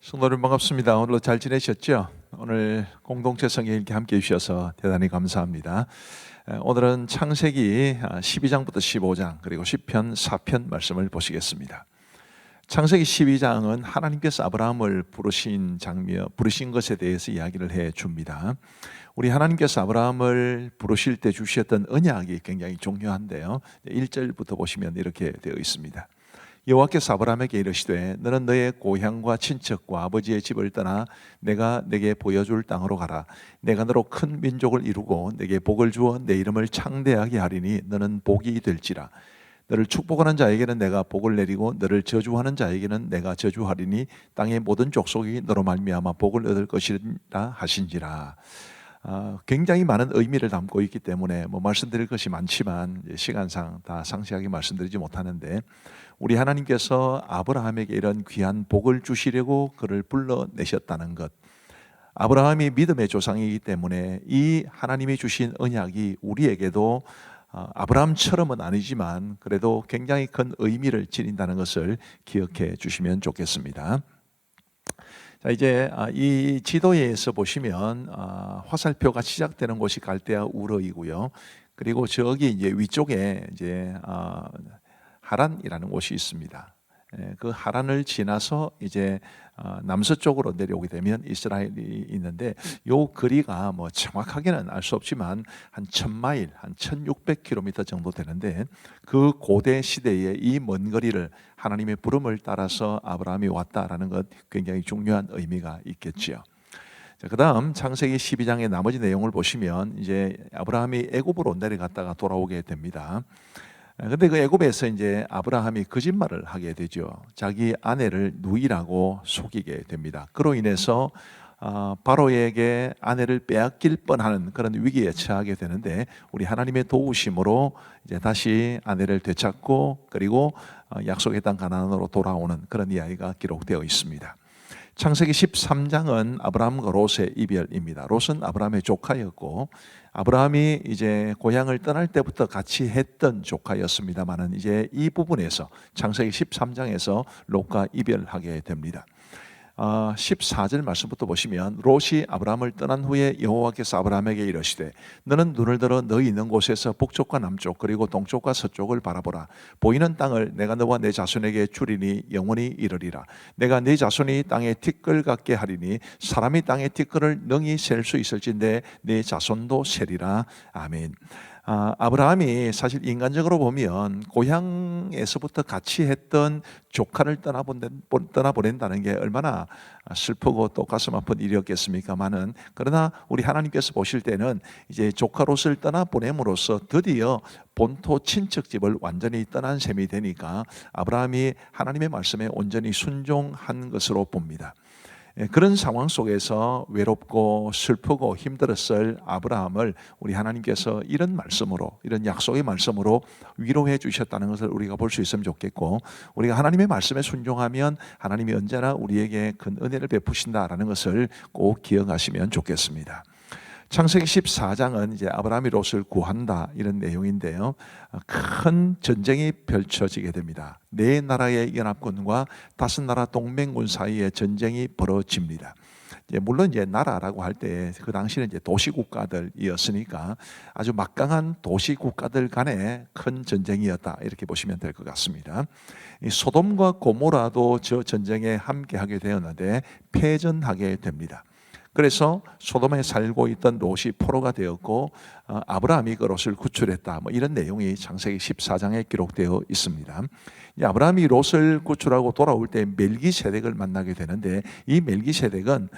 성도님 반갑습니다. 오늘도 잘 지내셨죠? 오늘 공동체 성경 읽기 함께 해주셔서 대단히 감사합니다. 오늘은 창세기 12장부터 15장 그리고 시편 4편 말씀을 보시겠습니다. 창세기 12장은 하나님께서 아브라함을 부르신 것에 대해서 이야기를 해 줍니다. 우리 하나님께서 아브라함을 부르실 때 주셨던 언약이 굉장히 중요한데요. 1절부터 보시면 이렇게 되어 있습니다. 여호와께서 아브라함에게 이르시되 너는 너의 고향과 친척과 아버지의 집을 떠나 내가 내게 보여줄 땅으로 가라. 내가 너로 큰 민족을 이루고 내게 복을 주어 내 이름을 창대하게 하리니 너는 복이 될지라. 너를 축복하는 자에게는 내가 복을 내리고 너를 저주하는 자에게는 내가 저주하리니 땅의 모든 족속이 너로 말미암아 복을 얻을 것이라 하신지라. 굉장히 많은 의미를 담고 있기 때문에 말씀드릴 것이 많지만 시간상 다 상세하게 말씀드리지 못하는데, 우리 하나님께서 아브라함에게 이런 귀한 복을 주시려고 그를 불러내셨다는 것, 아브라함이 믿음의 조상이기 때문에 이 하나님이 주신 언약이 우리에게도 아브라함처럼은 아니지만 그래도 굉장히 큰 의미를 지닌다는 것을 기억해 주시면 좋겠습니다. 자, 이제 이 지도에서 보시면 화살표가 시작되는 곳이 갈대아 우르이고요. 그리고 저기 이제 위쪽에 이제 하란이라는 곳이 있습니다. 그 하란을 지나서 이제 남서쪽으로 내려오게 되면 이스라엘이 있는데, 요 거리가 정확하게는 알 수 없지만 한 1000마일, 한 1600km 정도 되는데, 그 고대 시대의 이 먼 거리를 하나님의 부름을 따라서 아브라함이 왔다라는 것, 굉장히 중요한 의미가 있겠지요. 그 다음 창세기 12장의 나머지 내용을 보시면 이제 아브라함이 애굽으로 내려갔다가 돌아오게 됩니다. 근데 그 애굽에서 이제 아브라함이 거짓말을 하게 되죠. 자기 아내를 누이라고 속이게 됩니다. 그로 인해서 바로에게 아내를 빼앗길 뻔하는 그런 위기에 처하게 되는데, 우리 하나님의 도우심으로 이제 다시 아내를 되찾고 그리고 약속의 땅 가나안으로 돌아오는 그런 이야기가 기록되어 있습니다. 창세기 13장은 아브라함과 롯의 이별입니다. 롯은 아브라함의 조카였고, 아브라함이 이제 고향을 떠날 때부터 같이 했던 조카였습니다만은 이제 이 부분에서 창세기 13장에서 롯과 이별하게 됩니다. 14절 말씀부터 보시면, 롯이 아브라함을 떠난 후에 여호와께서 아브라함에게 이르시되 너는 눈을 들어 너희 있는 곳에서 북쪽과 남쪽 그리고 동쪽과 서쪽을 바라보라. 보이는 땅을 내가 너와 내 자손에게 주리니 영원히 이르리라. 내가 네 자손이 땅의 티끌 같게 하리니 사람이 땅의 티끌을 능히 셀 수 있을진데 네 자손도 세리라. 아멘. 아브라함이 사실 인간적으로 보면 고향에서부터 같이 했던 조카를 떠나보낸다는 게 얼마나 슬프고 또 가슴 아픈 일이었겠습니까마는, 그러나 우리 하나님께서 보실 때는 이제 조카 롯을 떠나보냄으로써 드디어 본토 친척집을 완전히 떠난 셈이 되니까 아브라함이 하나님의 말씀에 온전히 순종한 것으로 봅니다. 그런 상황 속에서 외롭고 슬프고 힘들었을 아브라함을 우리 하나님께서 이런 말씀으로, 이런 약속의 말씀으로 위로해 주셨다는 것을 우리가 볼 수 있으면 좋겠고, 우리가 하나님의 말씀에 순종하면 하나님이 언제나 우리에게 큰 은혜를 베푸신다라는 것을 꼭 기억하시면 좋겠습니다. 창세기 14장은 이제 아브라함이 롯을 구한다 이런 내용인데요. 큰 전쟁이 펼쳐지게 됩니다. 네 나라의 연합군과 5나라 동맹군 사이에 전쟁이 벌어집니다. 물론 이제 나라라고 할 때 그 당시는 이제 도시국가들이었으니까 아주 막강한 도시국가들 간의 큰 전쟁이었다 이렇게 보시면 될 것 같습니다. 이 소돔과 고모라도 저 전쟁에 함께하게 되었는데 패전하게 됩니다. 그래서 소돔에 살고 있던 롯이 포로가 되었고 아브라함이 그 롯을 구출했다, 이런 내용이 창세기 14장에 기록되어 있습니다. 아브라함이 롯을 구출하고 돌아올 때 멜기세덱을 만나게 되는데, 이 멜기세덱은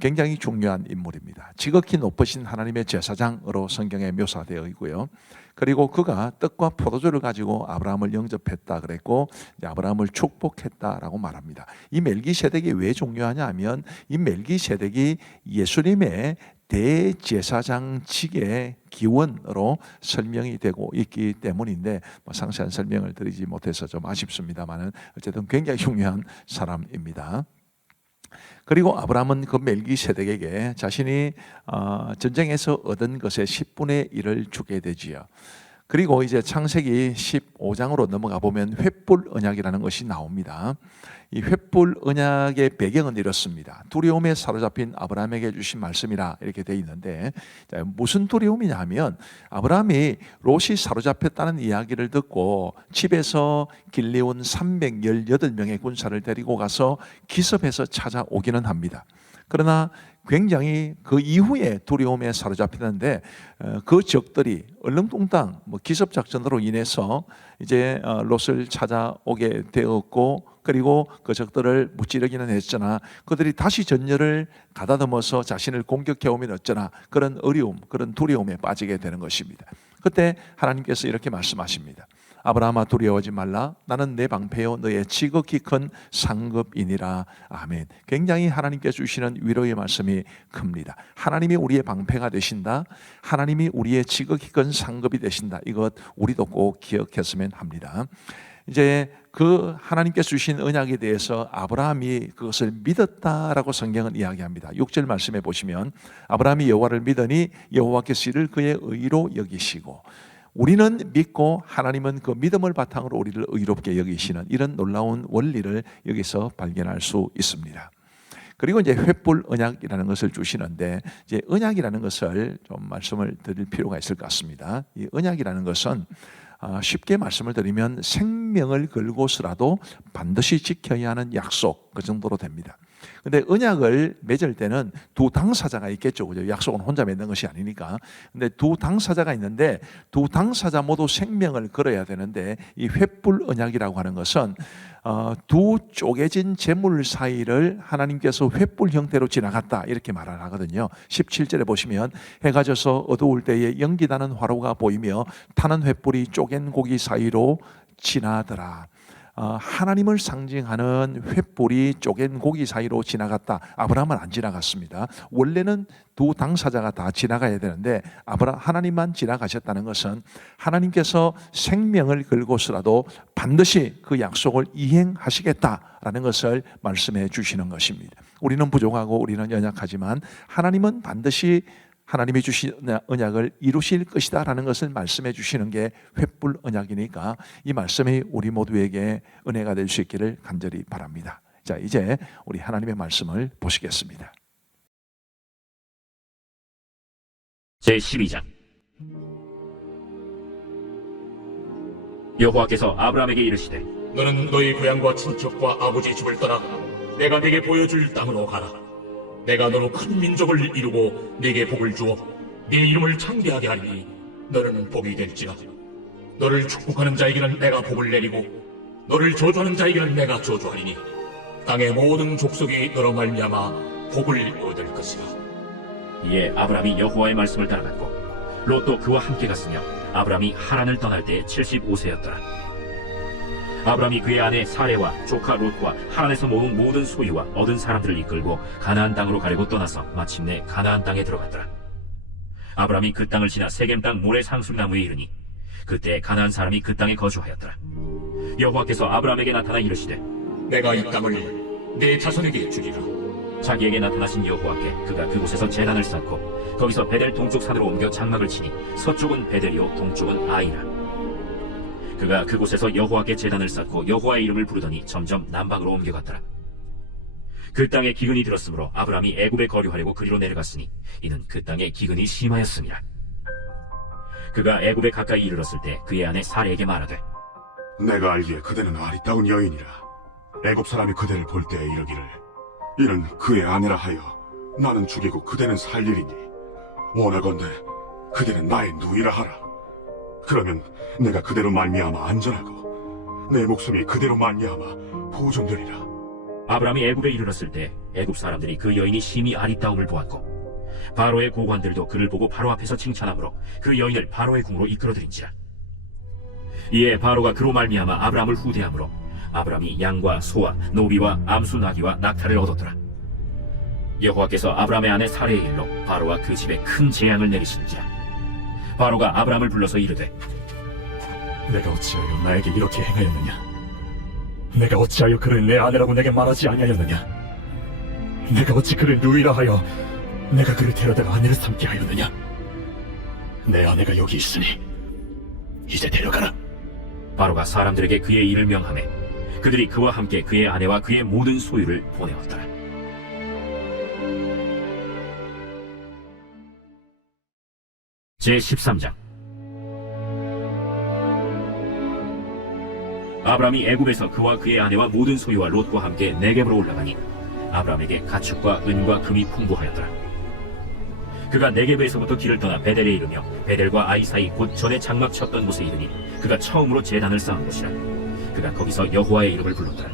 굉장히 중요한 인물입니다. 지극히 높으신 하나님의 제사장으로 성경에 묘사되어 있고요. 그리고 그가 떡과 포도주를 가지고 아브라함을 영접했다 그랬고 아브라함을 축복했다라고 말합니다. 이 멜기세덱이 왜 중요하냐 하면, 이 멜기세덱이 예수님의 대제사장직의 기원으로 설명이 되고 있기 때문인데 상세한 설명을 드리지 못해서 좀 아쉽습니다만 어쨌든 굉장히 중요한 사람입니다. 그리고 아브라함은 그 멜기세덱에게 자신이 전쟁에서 얻은 것의 10분의 1을 주게 되지요. 그리고 이제 창세기 15장으로 넘어가 보면 횃불 언약이라는 것이 나옵니다. 이 횃불 언약의 배경은 이렇습니다. 두려움에 사로잡힌 아브라함에게 주신 말씀이라 이렇게 되어 있는데, 무슨 두려움이냐 하면 아브라함이 롯이 사로잡혔다는 이야기를 듣고 집에서 길리온 318명의 군사를 데리고 가서 기습해서 찾아오기는 합니다. 그러나 굉장히 그 이후에 두려움에 사로잡히는데, 그 적들이 얼렁뚱땅 기습 작전으로 인해서 이제 롯을 찾아오게 되었고, 그리고 그 적들을 무찌르기는 했으나 그들이 다시 전열을 가다듬어서 자신을 공격해 오면 어쩌나, 그런 어려움, 그런 두려움에 빠지게 되는 것입니다. 그때 하나님께서 이렇게 말씀하십니다. 아브라함아, 두려워하지 말라. 나는 내 방패요 너의 지극히 큰 상급이니라. 아멘. 굉장히 하나님께서 주시는 위로의 말씀이 큽니다. 하나님이 우리의 방패가 되신다. 하나님이 우리의 지극히 큰 상급이 되신다. 이것 우리도 꼭 기억했으면 합니다. 이제 그 하나님께서 주신 언약에 대해서 아브라함이 그것을 믿었다라고 성경은 이야기합니다. 6절 말씀에 보시면 아브라함이 여호와를 믿으니 여호와께서 이를 그의 의로 여기시고, 우리는 믿고 하나님은 그 믿음을 바탕으로 우리를 의롭게 여기시는 이런 놀라운 원리를 여기서 발견할 수 있습니다. 그리고 이제 횃불 언약이라는 것을 주시는데, 이제 언약이라는 것을 좀 말씀을 드릴 필요가 있을 것 같습니다. 이 언약이라는 것은 쉽게 말씀을 드리면 생명을 걸고서라도 반드시 지켜야 하는 약속, 그 정도로 됩니다. 근데 언약을 맺을 때는 두 당사자가 있겠죠. 그죠? 약속은 혼자 맺는 것이 아니니까. 근데 두 당사자가 있는데 두 당사자 모두 생명을 걸어야 되는데, 이 횃불 언약이라고 하는 것은 두 쪼개진 재물 사이를 하나님께서 횃불 형태로 지나갔다 이렇게 말을 하거든요. 17절에 보시면 해가 져서 어두울 때에 연기나는 화로가 보이며 타는 횃불이 쪼갠 고기 사이로 지나더라. 하나님을 상징하는 횃불이 쪼갠 고기 사이로 지나갔다. 아브라함은 안 지나갔습니다. 원래는 두 당사자가 다 지나가야 되는데 하나님만 지나가셨다는 것은 하나님께서 생명을 걸고서라도 반드시 그 약속을 이행하시겠다라는 것을 말씀해 주시는 것입니다. 우리는 부족하고 우리는 연약하지만 하나님은 반드시 하나님이 주신 언약을 이루실 것이다 라는 것을 말씀해 주시는 게 횃불 언약이니까 이 말씀이 우리 모두에게 은혜가 될 수 있기를 간절히 바랍니다. 자, 이제 우리 하나님의 말씀을 보시겠습니다. 제12장. 여호와께서 아브라함에게 이르시되 너는 너희 고향과 친척과 아버지 집을 떠나 내가 네게 보여줄 땅으로 가라. 내가 너로 큰 민족을 이루고 네게 복을 주어 네 이름을 창대하게 하리니 너는 복이 될지라. 너를 축복하는 자에게는 내가 복을 내리고 너를 저주하는 자에게는 내가 저주하리니 땅의 모든 족속이 너로 말미암아 복을 얻을 것이라. 이에 아브라함이 여호와의 말씀을 따라갔고 롯도 그와 함께 갔으며 아브라함이 하란을 떠날 때 75세였더라. 아브라함이 그의 아내 사레와 조카 롯과 하란에서 모은 모든 소유와 얻은 사람들을 이끌고 가나안 땅으로 가려고 떠나서 마침내 가나안 땅에 들어갔더라. 아브라함이 그 땅을 지나 세겜 땅 모래 상술나무에 이르니 그때 가나안 사람이 그 땅에 거주하였더라. 여호와께서 아브라함에게 나타나 이르시되 내가 이 땅을 내 자손에게 주리라. 자기에게 나타나신 여호와께 그가 그곳에서 제단을 쌓고 거기서 베델 동쪽 산으로 옮겨 장막을 치니 서쪽은 베델이요 동쪽은 아이라. 그가 그곳에서 여호와께 제단을 쌓고 여호와의 이름을 부르더니 점점 남방으로 옮겨갔더라. 그 땅에 기근이 들었으므로 아브라함이 애굽에 거류하려고 그리로 내려갔으니 이는 그 땅에 기근이 심하였습니다. 그가 애굽에 가까이 이르렀을 때 그의 아내 사레에게 말하되 내가 알기에 그대는 아리따운 여인이라. 애굽 사람이 그대를 볼 때에 이르기를 이는 그의 아내라 하여 나는 죽이고 그대는 살리리니 원하건대 그대는 나의 누이라 하라. 그러면 내가 그대로 말미암아 안전하고 내 목숨이 그대로 말미암아 보존되리라. 아브라함이 애굽에 이르렀을 때 애굽 사람들이 그 여인이 심히 아리따움을 보았고 바로의 고관들도 그를 보고 바로 앞에서 칭찬하므로 그 여인을 바로의 궁으로 이끌어들인지라. 이에 바로가 그로 말미암아 아브라함을 후대하므로 아브라함이 양과 소와 노비와 암수 나귀와 낙타를 얻었더라. 여호와께서 아브라함의 아내 사레의 일로 바로와 그 집에 큰 재앙을 내리신지라. 바로가 아브라함을 불러서 이르되 내가 어찌하여 나에게 이렇게 행하였느냐? 내가 어찌하여 그를 내 아내라고 내게 말하지 아니하였느냐? 내가 어찌 그를 누이라 하여 내가 그를 데려다가 아내를 삼게 하였느냐? 내 아내가 여기 있으니 이제 데려가라. 바로가 사람들에게 그의 일을 명하매 그들이 그와 함께 그의 아내와 그의 모든 소유를 보내었더라. 제13장. 아브람이 애굽에서 그와 그의 아내와 모든 소유와 롯과 함께 네겝으로 올라가니 아브람에게 가축과 은과 금이 풍부하였더라. 그가 네겝에서부터 길을 떠나 베델에 이르며 베델과 아이 사이 곧 전에 장막 쳤던 곳에 이르니 그가 처음으로 제단을 쌓은 곳이라. 그가 거기서 여호와의 이름을 불렀더라.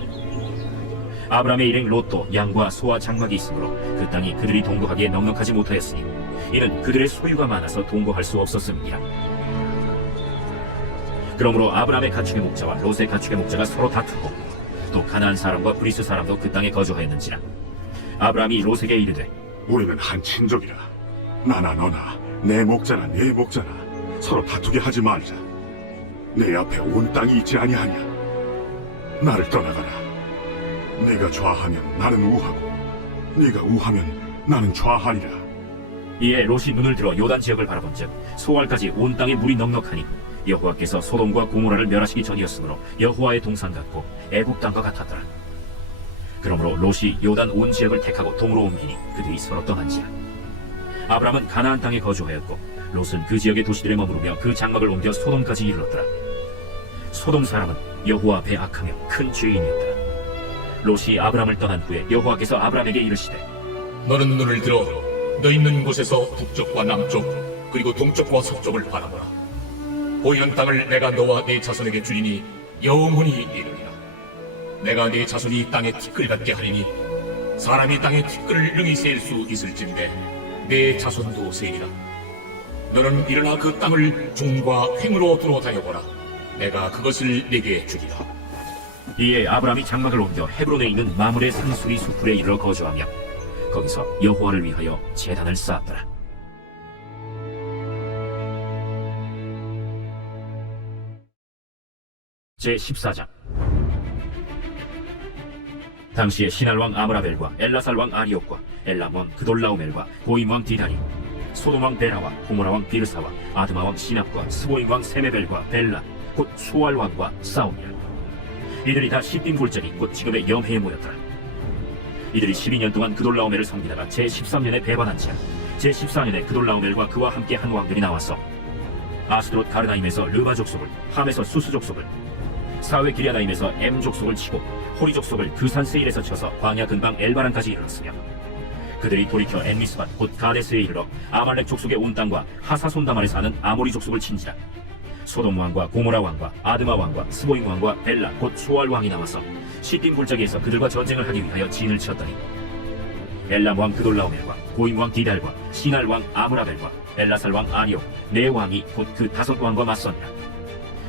아브람의 일행 롯도 양과 소와 장막이 있으므로 그 땅이 그들이 동거하기에 넉넉하지 못하였으니 이는 그들의 소유가 많아서 동거할 수 없었음이니라. 그러므로 아브람의 가축의 목자와 롯의 가축의 목자가 서로 다투고 또 가나안 사람과 브리스 사람도 그 땅에 거주하였는지라. 아브람이 롯에게 이르되 우리는 한 친족이라. 나나 너나 내 목자나 네 목자나 서로 다투게 하지 말자. 내 앞에 온 땅이 있지 아니하냐. 나를 떠나가라. 네가 좌하면 나는 우하고 네가 우하면 나는 좌하리라. 이에 롯이 눈을 들어 요단 지역을 바라본즉 소알까지 온 땅에 물이 넉넉하니 여호와께서 소돔과 고모라를 멸하시기 전이었으므로 여호와의 동산 같고 애국 땅과 같았더라. 그러므로 롯이 요단 온 지역을 택하고 동으로 옮기니 그들이 서로 떠난지라. 아브람은 가나안 땅에 거주하였고 롯은 그 지역의 도시들에 머무르며 그 장막을 옮겨 소돔까지 이르렀더라. 소돔 사람은 여호와 앞에 악하며 큰 죄인이었더라. 롯이 아브람을 떠난 후에 여호와께서 아브람에게 이르시되 너는 눈을 들어 너 있는 곳에서 북쪽과 남쪽 그리고 동쪽과 서쪽을 바라보라. 보이는 땅을 내가 너와 네 자손에게 주리니 영원히 이르리라. 내가 네 자손이 이 땅에 티끌 같게 하리니 사람이 땅에 티끌을 능히 셀 수 있을진데 내 자손도 세리라. 너는 일어나 그 땅을 종과 횡으로 두루 다녀보라. 내가 그것을 네게 주리라. 이에 아브람이 장막을 옮겨 헤브론에 있는 마므레 산수리 수풀에 이르러 거주하며 거기서 여호와를 위하여 제단을 쌓았더라. 제14장. 당시에 시날왕 아므라벨과 엘라살왕 아리옥과 엘람왕 그돌라오멜과 고임왕 디다리 소돔왕 베라와 고모라왕 비르사와 아드마왕 시납과 스보임왕 세메벨과 벨라 곧 수알왕과 싸우니라. 이들이 다 시딤 골짜기 곧 지금의 염해에 모였더라. 이들이 12년 동안 그돌라오멜을 섬기다가 제13년에 배반한지라. 제14년에 그돌라오멜과 그와 함께 한 왕들이 나와서 아스드롯 가르나임에서 르바 족속을, 함에서 수스 족속을, 사회 기랴나임에서 엠 족속을 치고 호리 족속을 그 산 세일에서 쳐서 광야 근방 엘바란까지 이르렀으며 그들이 돌이켜 엔미스밭 곧 가데스에 이르러 아말렉 족속의 온 땅과 하사손다말에 사는 아모리 족속을 친지라. 소돔 왕과 고모라 왕과 아드마 왕과 스보임 왕과 벨라 곧 수알 왕이 나와서 시딤 골짜기에서 그들과 전쟁을 하기 위하여 진을 치었더니 엘람 왕 그돌라오멜과 고임 왕 디달과 시날 왕 아므라벨과 엘라살 왕 아리옥 네 왕이 곧 그 5 왕과 맞섰니라.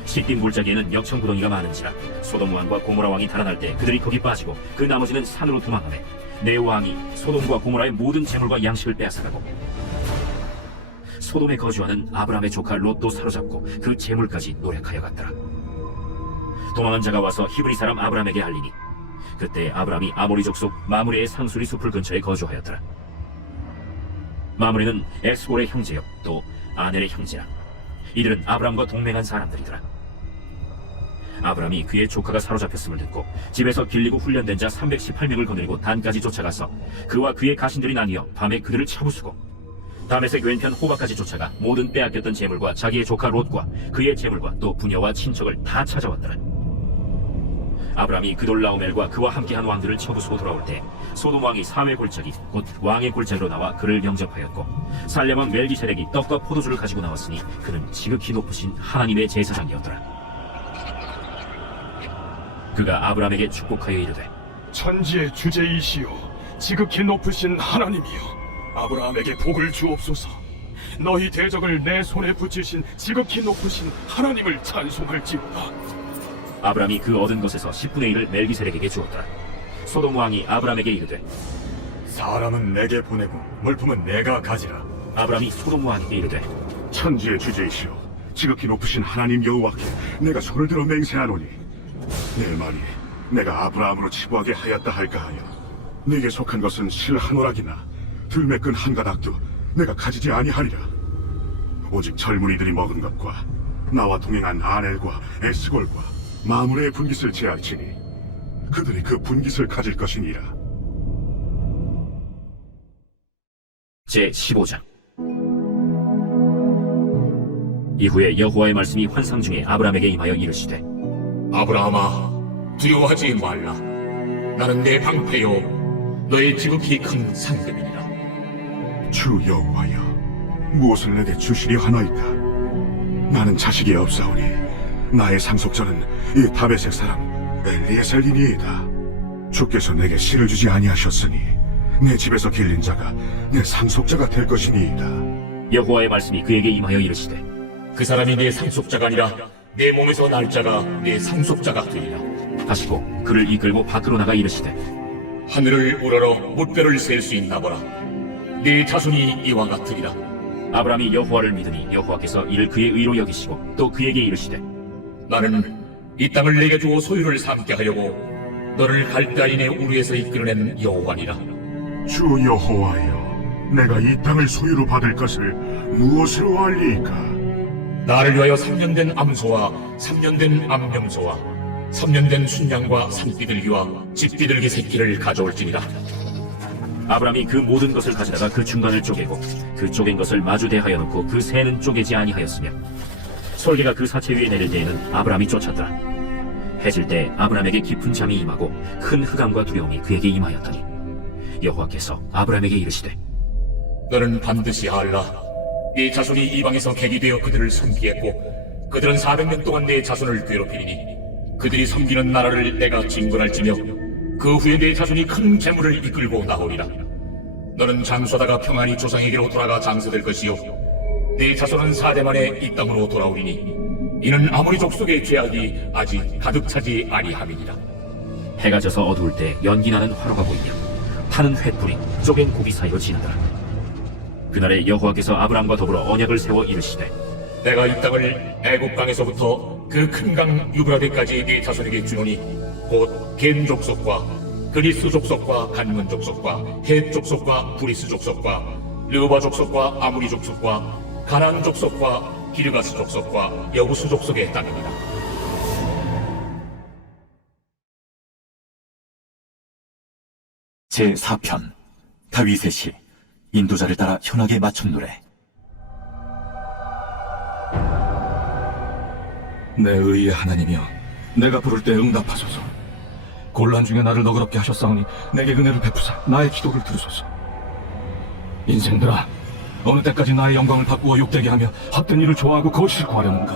시딤 골짜기에는 역청구덩이가 많은지라. 소돔 왕과 고모라 왕이 달아날 때 그들이 거기 빠지고 그 나머지는 산으로 도망하매 네 왕이 소돔과 고모라의 모든 재물과 양식을 빼앗아가고 소돔에 거주하는 아브람의 조카 롯도 사로잡고 그 재물까지 노력하여 갔더라. 도망한 자가 와서 히브리 사람 아브람에게 알리니 그때 아브람이 아모리 족속 마므레의 상수리 숲을 근처에 거주하였더라. 마므레는 에스골의 형제요 또 아넬의 형제라. 이들은 아브람과 동맹한 사람들이더라. 아브람이 그의 조카가 사로잡혔음을 듣고 집에서 길리고 훈련된 자 318명을 거느리고 단까지 쫓아가서 그와 그의 가신들이 나뉘어 밤에 그들을 쳐부수고 다메섹 왼편 호바까지 쫓아가 모든 빼앗겼던 재물과 자기의 조카 롯과 그의 재물과 또 부녀와 친척을 다 찾아왔더라. 아브람이 그돌라오멜과 그와 함께한 왕들을 쳐부수고 돌아올 때 소돔 왕이 사회 골짜기 곧 왕의 골짜기로 나와 그를 영접하였고 살렘 왕 멜기세덱이 떡과 포도주를 가지고 나왔으니 그는 지극히 높으신 하나님의 제사장이었더라. 그가 아브람에게 축복하여 이르되 천지의 주제이시오 지극히 높으신 하나님이여 아브라함에게 복을 주옵소서. 너희 대적을 내 손에 붙이신 지극히 높으신 하나님을 찬송할지로다. 아브람이 그 얻은 것에서 10분의 1을 멜기세덱에게 주었더라. 소돔 왕이 아브람에게 이르되 사람은 내게 보내고 물품은 내가 가지라. 아브람이 소돔 왕에게 이르되 천지의 주제이시오 지극히 높으신 하나님 여호와께 내가 손을 들어 맹세하노니 내 말이 내가 아브라함으로 치부하게 하였다 할까하여 네게 속한 것은 실 한 오락이나 들매끈 한 가닥도 내가 가지지 아니하리라. 오직 젊은이들이 먹은 것과 나와 동행한 아넬과 에스골과 마므레의 분깃을 제할지니 그들이 그 분깃을 가질 것이니라. 제 15장. 이후에 여호와의 말씀이 환상 중에 아브라함에게 임하여 이르시되 아브라함아, 두려워하지 말라. 나는 내 방패요 너의 지극히 큰 상급이니라. 주 여호와여, 무엇을 내게 주시리 하나이까? 나는 자식이 없사오니 나의 상속자는 이 다베색 사람 엘리에셀이니이다. 주께서 내게 씨를 주지 아니하셨으니 내 집에서 길린 자가 내 상속자가 될 것이니이다. 여호와의 말씀이 그에게 임하여 이르시되 그 사람이 내 상속자가 아니라 내 몸에서 날 자가 내 상속자가 되리라. 하시고 그를 이끌고 밖으로 나가 이르시되 하늘을 우러러 못별을 셀 수 있나 보라. 네 자손이 이와 같으리라. 아브라함이 여호와를 믿으니 여호와께서 이를 그의 의로 여기시고 또 그에게 이르시되 나는 이 땅을 내게 주어 소유를 삼게 하려고 너를 갈대아인의 우리에서 이끌어낸 여호와니라. 주 여호와여, 내가 이 땅을 소유로 받을 것을 무엇으로 알리이까? 나를 위하여 3년 된 암소와 3년 된 암염소와 3년 된 순양과 산비둘기와 집비둘기 새끼를 가져올지니라. 아브라함이 그 모든 것을 가져다가 그 중간을 쪼개고 그 쪼갠 것을 마주 대하여 놓고 그 새는 쪼개지 아니하였으며 솔개가 그 사체 위에 내릴 때에는 아브라함이 쫓았더라. 해질 때 아브라함에게 깊은 잠이 임하고 큰 흑암과 두려움이 그에게 임하였더니 여호와께서 아브라함에게 이르시되 너는 반드시 알라. 네 자손이 이방에서 객이 되어 그들을 섬기겠고 그들은 400년 동안 내 자손을 괴롭히리니 그들이 섬기는 나라를 내가 진군할지며 그 후에 내 자손이 큰 재물을 이끌고 나오리라. 너는 장수하다가 평안히 조상에게로 돌아가 장수될 것이요 내 자손은 4대 만에 이 땅으로 돌아오리니 이는 아모리 족속의 죄악이 아직 가득 차지 아니함이니라. 해가 져서 어두울 때 연기 나는 화로가 보이며 타는 횃불이 쪼갠 고기 사이로 지나더라. 그날에 여호와께서 아브라함과 더불어 언약을 세워 이르시되 내가 이 땅을 애굽 강에서부터 그 큰 강 유브라데까지 네 자손에게 주노니 곧 겐 족속과 그리스 족속과 간문 족속과 헷 족속과 브리스 족속과 르바 족속과 아무리 족속과 가나안 족속과 기르가스 족속과 여부스 족속의 땅입니다. 제4편 다윗의 시 인도자를 따라 현악에 맞춘 노래. 내 의의 하나님이여, 내가 부를 때 응답하소서. 곤란 중에 나를 너그럽게 하셨사오니 내게 은혜를 베푸사 나의 기도를 들으소서. 인생들아, 어느 때까지 나의 영광을 바꾸어 욕되게 하며 헛된 일을 좋아하고 거짓을 구하려는가?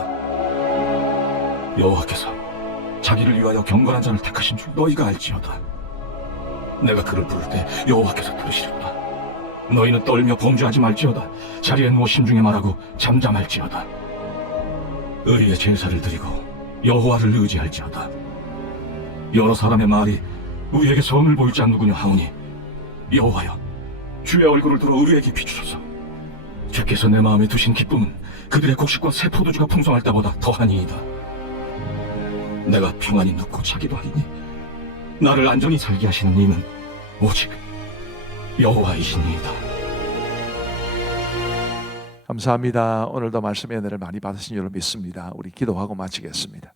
여호와께서 자기를 위하여 경건한 자를 택하신 줄 너희가 알지어다. 내가 그를 부를 때 여호와께서 들으시렸다. 너희는 떨며 범죄하지 말지어다. 자리에 누워 심중에 말하고 잠잠할지어다. 의의 제사를 드리고 여호와를 의지할지어다. 여러 사람의 말이 우리에게 선을 보일 자 누구냐 하오니 여호와여, 주의 얼굴을 들어 우리에게 비추소서. 주께서 내 마음에 두신 기쁨은 그들의 곡식과 새 포도주가 풍성할 때보다 더하니이다. 내가 평안히 눕고 자기도 하리니 나를 안전히 살게 하시는 이는 오직 여호와이시니이다. 감사합니다. 오늘도 말씀의 은혜를 많이 받으신 줄로 믿습니다. 우리 기도하고 마치겠습니다.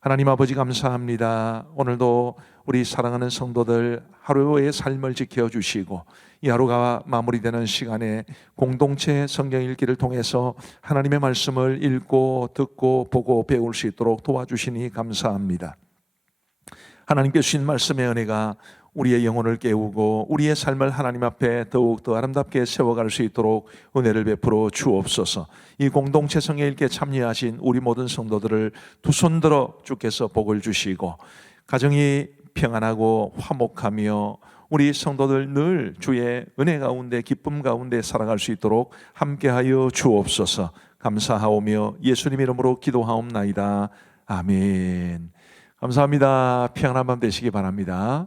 하나님 아버지 감사합니다. 오늘도 우리 사랑하는 성도들 하루의 삶을 지켜주시고 이 하루가 마무리되는 시간에 공동체 성경 읽기를 통해서 하나님의 말씀을 읽고 듣고 보고 배울 수 있도록 도와주시니 감사합니다. 하나님께 주신 말씀의 은혜가 우리의 영혼을 깨우고 우리의 삶을 하나님 앞에 더욱더 아름답게 세워갈 수 있도록 은혜를 베풀어 주옵소서. 이 공동체 성경 읽기에 참여하신 우리 모든 성도들을 두 손 들어 주께서 복을 주시고 가정이 평안하고 화목하며 우리 성도들 늘 주의 은혜 가운데 기쁨 가운데 살아갈 수 있도록 함께하여 주옵소서. 감사하오며 예수님 이름으로 기도하옵나이다. 아멘. 감사합니다. 평안한 밤 되시기 바랍니다.